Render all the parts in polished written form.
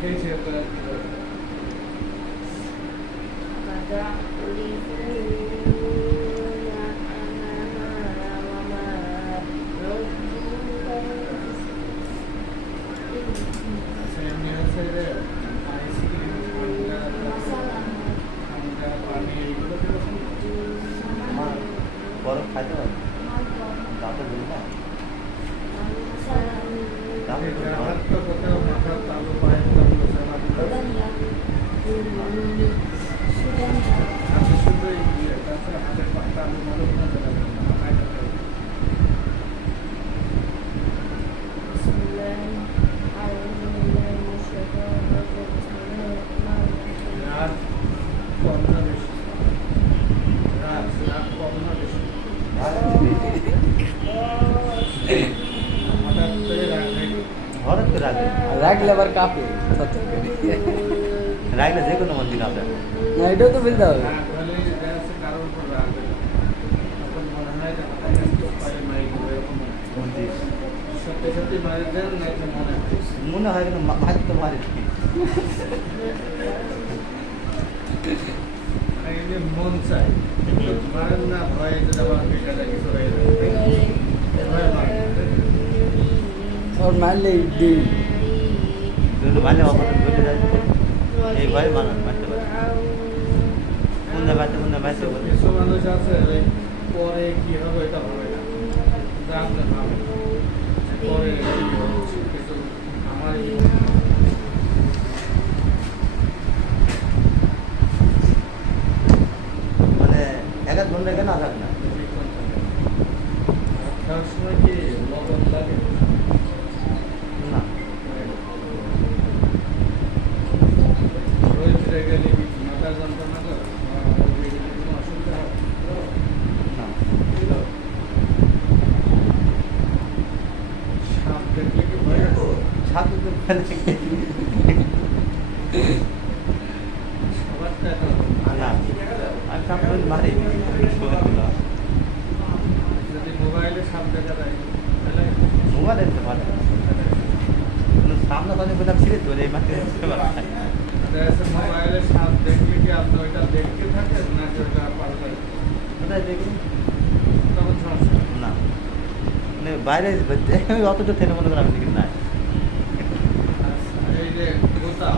খেয়েছে এমনি হচ্ছে যে আইসক্রিম ঠান্ডা পানি এগুলো কি পছন্দ? আমার বরফ খাইতে পারে দাঁতে বলি না দাঁতে বলি হাত তো কোথাও মাথার তালু পায়ের তালু হাতে শুধুই দিয়ে তাছাড়া হাতের তালু মালু না চালাবে না মাথায় থাকবে রাত কম না বেশি রাত কম না বেশি হঠাৎ করে রাখবে হঠাৎ করে রাখবে রাখলে আবার কাঁপে রাখলে যে কোনো মন্দির আপনার না এটাও তো বলতে হবে রাগ হলে দেখা যাচ্ছে কারোর উপর রাখবে না তখন মনে হয় যে হঠাৎ আজকে পায়ে মারি দেবো এরকম মনে হয়। মন্দির সত্যি সত্যি মারি দেন নাকি মনে হয় মনে হয় কিন্তু মাঝে তো মারি আর এই যে মন চাই কিন্তু মারেন না ভয়ে যে আমার বেটাটা কিছু হয়ে যাবে ভয়ে মারেন ওর মারলে দিই কিন্তু মারলে অপরাধ ঘটে যায় এই ভয় মানুষ মারতে পারে মুন্ডা মারতে বলে কিছু মানুষ আছে ওই পরে কি হবে এটা হবে না জানতে ভাবে যে পরে কি হচ্ছে কিছু আমার মানে এক ঘন্টা কেন আঘাত না খাওয়ার সময় কি লবণ লাগে না রোজ ফিরে গেলে মাথা যন্ত্রণা করে কোনো অসুবিধা হয় না সাপ দেখলে কি ভয় লাগে সাথে তো ফেলে সবার তো এখন না আমি সামনে মারি যদি মোবাইলে সাপ দেখা যায় তাহলে মোবাইল দেখতে পারে সামনে তাহলে বললাম ছিঁড়ে ধরে এই মাঠে মোবাইলে সাপ দেখলে কি আপনি ওইটা দেখতে থাকেন নাকি ওইটা পাল্টাই কোথায় দেখি তখন সমস্যা না মানে বাইরে অতটা থেকে মনে করেন আমি দেখি নাই আচ্ছা, এই যে গোতা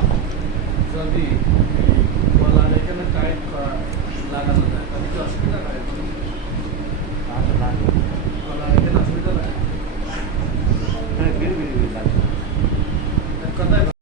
যদি গলার এখানে টাইট করা লাগানো যায় তাহলে কি অসুবিধা হয় গলার এখানে অসুবিধা হয় লাগে এক কথায়